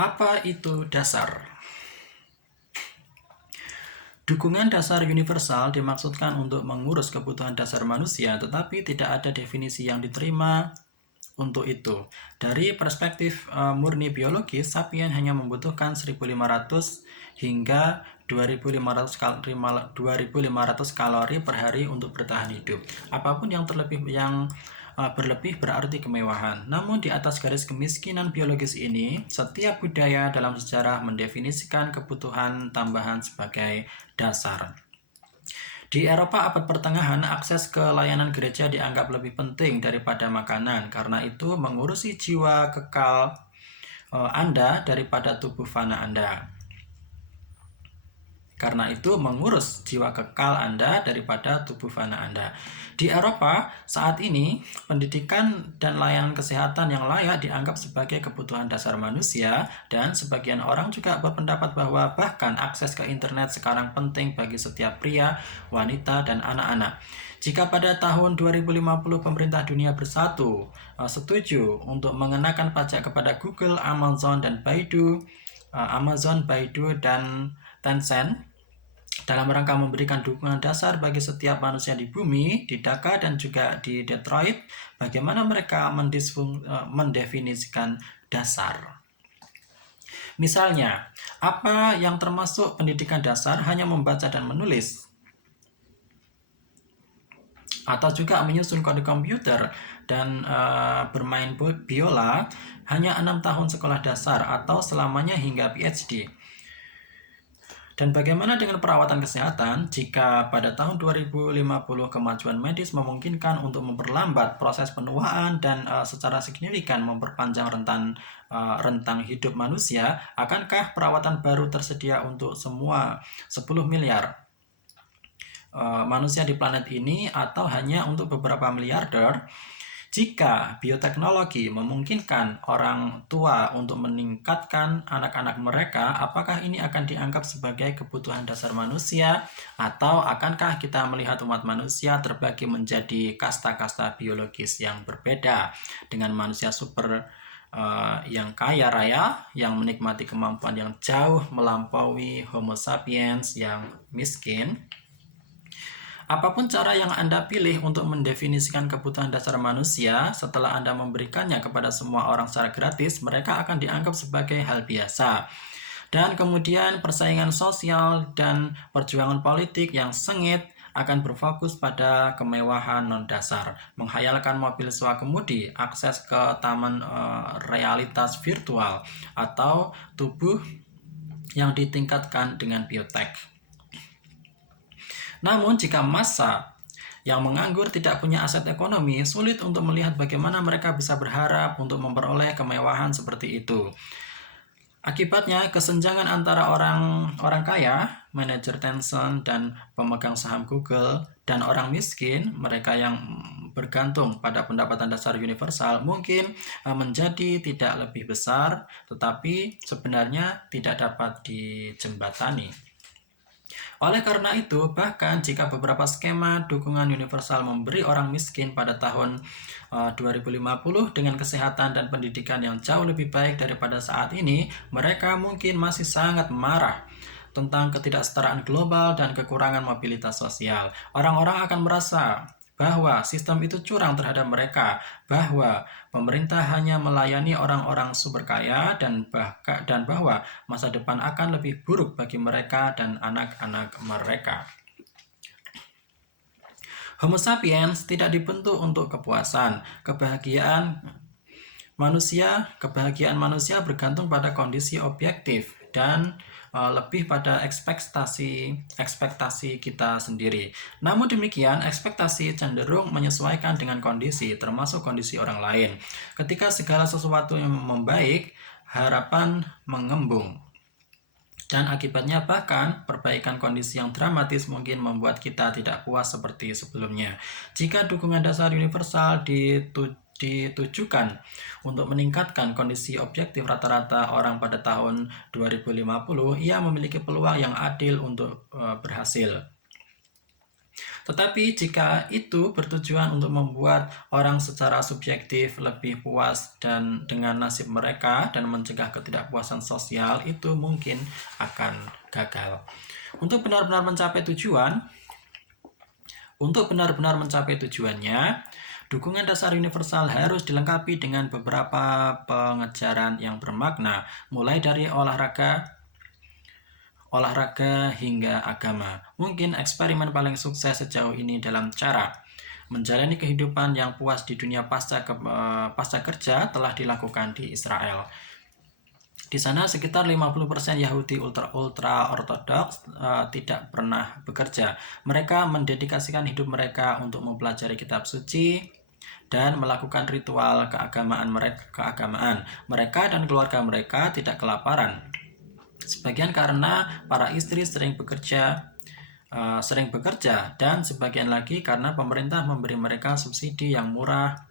Apa itu dasar? Dukungan dasar universal dimaksudkan untuk mengurus kebutuhan dasar manusia, tetapi tidak ada definisi yang diterima untuk itu. Dari perspektif murni biologis, sapien hanya membutuhkan 1.500 hingga 2.500 kalori per hari untuk bertahan hidup. Apapun yang berlebih berarti kemewahan. Namun di atas garis kemiskinan biologis ini, setiap budaya dalam sejarah mendefinisikan kebutuhan tambahan sebagai dasar. Di Eropa abad pertengahan, akses ke layanan gereja dianggap lebih penting daripada makanan. Karena itu, mengurusi jiwa kekal Anda daripada tubuh fana Anda. Karena itu, mengurus jiwa kekal Anda daripada tubuh fana Anda. Di Eropa, saat ini, pendidikan dan layanan kesehatan yang layak dianggap sebagai kebutuhan dasar manusia, dan sebagian orang juga berpendapat bahwa bahkan akses ke internet sekarang penting bagi setiap pria, wanita, dan anak-anak. Jika pada tahun 2050 pemerintah dunia bersatu setuju untuk mengenakan pajak kepada Google, Amazon, Baidu, dan Tencent, dalam rangka memberikan dukungan dasar bagi setiap manusia di bumi, di Dhaka dan juga di Detroit, bagaimana mereka mendefinisikan dasar. Misalnya, apa yang termasuk pendidikan dasar hanya membaca dan menulis, atau juga menyusun kode komputer dan bermain biola hanya 6 tahun sekolah dasar atau selamanya hingga PhD. Dan bagaimana dengan perawatan kesehatan jika pada tahun 2050 kemajuan medis memungkinkan untuk memperlambat proses penuaan dan secara signifikan memperpanjang rentang hidup manusia, akankah perawatan baru tersedia untuk semua 10 miliar manusia di planet ini atau hanya untuk beberapa miliarder? Jika bioteknologi memungkinkan orang tua untuk meningkatkan anak-anak mereka, apakah ini akan dianggap sebagai kebutuhan dasar manusia? Atau akankah kita melihat umat manusia terbagi menjadi kasta-kasta biologis yang berbeda, dengan manusia super yang kaya raya, yang menikmati kemampuan yang jauh melampaui Homo sapiens yang miskin? Apapun cara yang Anda pilih untuk mendefinisikan kebutuhan dasar manusia, setelah Anda memberikannya kepada semua orang secara gratis, mereka akan dianggap sebagai hal biasa. Dan kemudian persaingan sosial dan perjuangan politik yang sengit akan berfokus pada kemewahan non-dasar, menghayalkan mobil swakemudi, akses ke taman realitas virtual, atau tubuh yang ditingkatkan dengan biotek. Namun jika massa yang menganggur tidak punya aset ekonomi, sulit untuk melihat bagaimana mereka bisa berharap untuk memperoleh kemewahan seperti itu. Akibatnya, kesenjangan antara orang kaya, manajer Tencent dan pemegang saham Google, dan orang miskin, mereka yang bergantung pada pendapatan dasar universal, mungkin menjadi tidak lebih besar, tetapi sebenarnya tidak dapat dijembatani. Oleh karena itu, bahkan jika beberapa skema dukungan universal memberi orang miskin pada tahun 2050 dengan kesehatan dan pendidikan yang jauh lebih baik daripada saat ini, mereka mungkin masih sangat marah tentang ketidaksetaraan global dan kekurangan mobilitas sosial. Orang-orang akan merasa bahwa sistem itu curang terhadap mereka, bahwa pemerintah hanya melayani orang-orang super kaya, dan bahwa masa depan akan lebih buruk bagi mereka dan anak-anak mereka. Homo sapiens tidak dibentuk untuk kepuasan. Kebahagiaan manusia bergantung pada kondisi objektif dan lebih pada ekspektasi kita sendiri. Namun demikian, ekspektasi cenderung menyesuaikan dengan kondisi, termasuk kondisi orang lain. Ketika segala sesuatu yang membaik, harapan mengembung. Dan akibatnya bahkan perbaikan kondisi yang dramatis mungkin membuat kita tidak puas seperti sebelumnya. Jika dukungan dasar universal ditujukan untuk meningkatkan kondisi objektif rata-rata orang pada tahun 2050, ia memiliki peluang yang adil untuk berhasil. Tetapi jika itu bertujuan untuk membuat orang secara subjektif lebih puas dan dengan nasib mereka dan mencegah ketidakpuasan sosial, itu mungkin akan gagal. Untuk benar-benar mencapai tujuannya, dukungan dasar universal harus dilengkapi dengan beberapa pengejaran yang bermakna, mulai dari olahraga hingga agama. Mungkin eksperimen paling sukses sejauh ini dalam cara menjalani kehidupan yang puas di dunia pasca kerja telah dilakukan di Israel. Di sana sekitar 50% Yahudi ultra ortodoks tidak pernah bekerja. Mereka mendedikasikan hidup mereka untuk mempelajari kitab suci dan melakukan ritual keagamaan. Mereka dan keluarga mereka tidak kelaparan. Sebagian karena para istri sering bekerja dan sebagian lagi karena pemerintah memberi mereka subsidi yang murah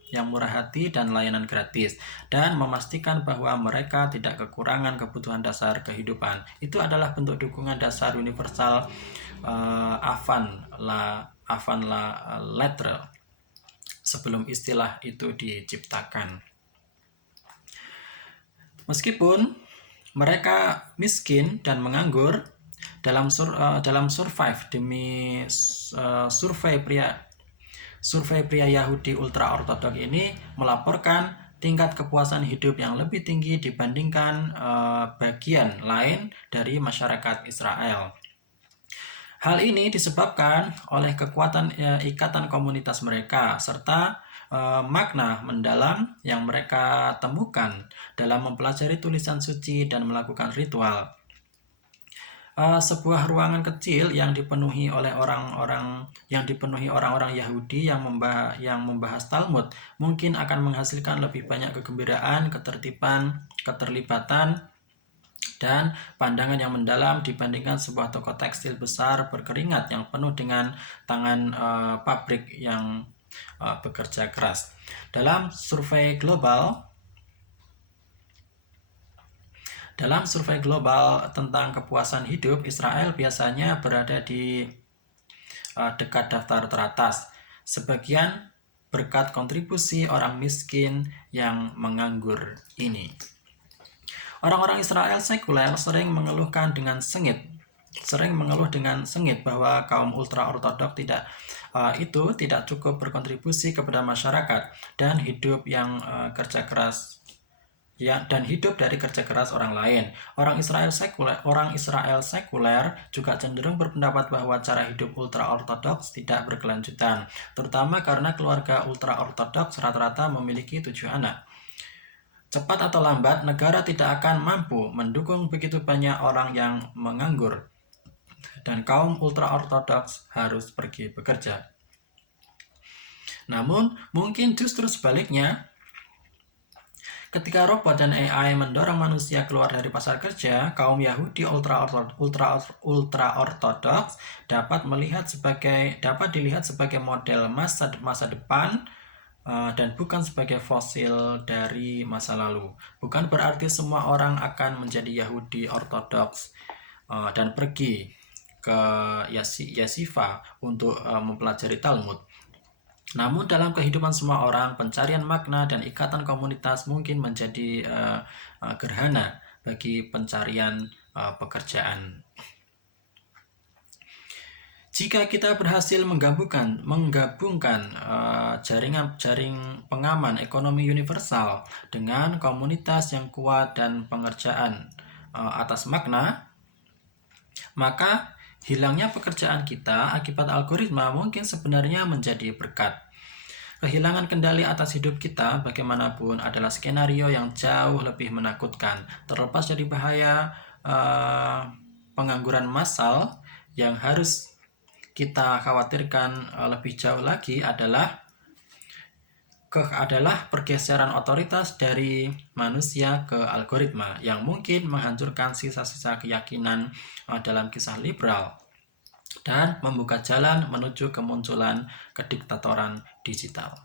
hati dan layanan gratis dan memastikan bahwa mereka tidak kekurangan kebutuhan dasar kehidupan. Itu adalah bentuk dukungan dasar universal avant la lettre sebelum istilah itu diciptakan. Meskipun mereka miskin dan menganggur, dalam survive demi survei pria Yahudi ultra ortodok ini melaporkan tingkat kepuasan hidup yang lebih tinggi dibandingkan bagian lain dari masyarakat Israel. Hal ini disebabkan oleh kekuatan ikatan komunitas mereka serta makna mendalam yang mereka temukan dalam mempelajari tulisan suci dan melakukan ritual. Sebuah ruangan kecil yang dipenuhi orang-orang Yahudi yang membahas Talmud mungkin akan menghasilkan lebih banyak kegembiraan, keterlibatan, dan pandangan yang mendalam dibandingkan sebuah toko tekstil besar berkeringat yang penuh dengan tangan pabrik yang bekerja keras. Dalam survei global tentang kepuasan hidup, Israel biasanya berada di dekat daftar teratas, sebagian berkat kontribusi orang miskin yang menganggur ini. Orang-orang Israel sekuler sering mengeluh dengan sengit bahwa kaum ultra-ortodok tidak cukup berkontribusi kepada masyarakat dan hidup dari kerja keras orang lain. Orang Israel sekuler juga cenderung berpendapat bahwa cara hidup ultra-ortodoks tidak berkelanjutan, terutama karena keluarga ultra-ortodoks rata-rata memiliki 7 anak. Cepat atau lambat, negara tidak akan mampu mendukung begitu banyak orang yang menganggur, dan kaum ultra-ortodoks harus pergi bekerja. Namun, mungkin justru sebaliknya, ketika robot dan AI mendorong manusia keluar dari pasar kerja, kaum Yahudi ultra-ortodoks dapat dilihat sebagai model masa depan dan bukan sebagai fosil dari masa lalu. Bukan berarti semua orang akan menjadi Yahudi ortodoks dan pergi ke Yeshiva untuk mempelajari Talmud. Namun dalam kehidupan semua orang, pencarian makna dan ikatan komunitas mungkin menjadi gerhana bagi pencarian pekerjaan. Jika kita berhasil menggabungkan jaring pengaman ekonomi universal dengan komunitas yang kuat dan pengerjaan atas makna, maka hilangnya pekerjaan kita akibat algoritma mungkin sebenarnya menjadi berkat. Kehilangan kendali atas hidup kita bagaimanapun adalah skenario yang jauh lebih menakutkan. Terlepas dari bahaya pengangguran massal, yang harus kita khawatirkan lebih jauh lagi adalah pergeseran otoritas dari manusia ke algoritma yang mungkin menghancurkan sisa-sisa keyakinan dalam kisah liberal dan membuka jalan menuju kemunculan kediktatoran digital.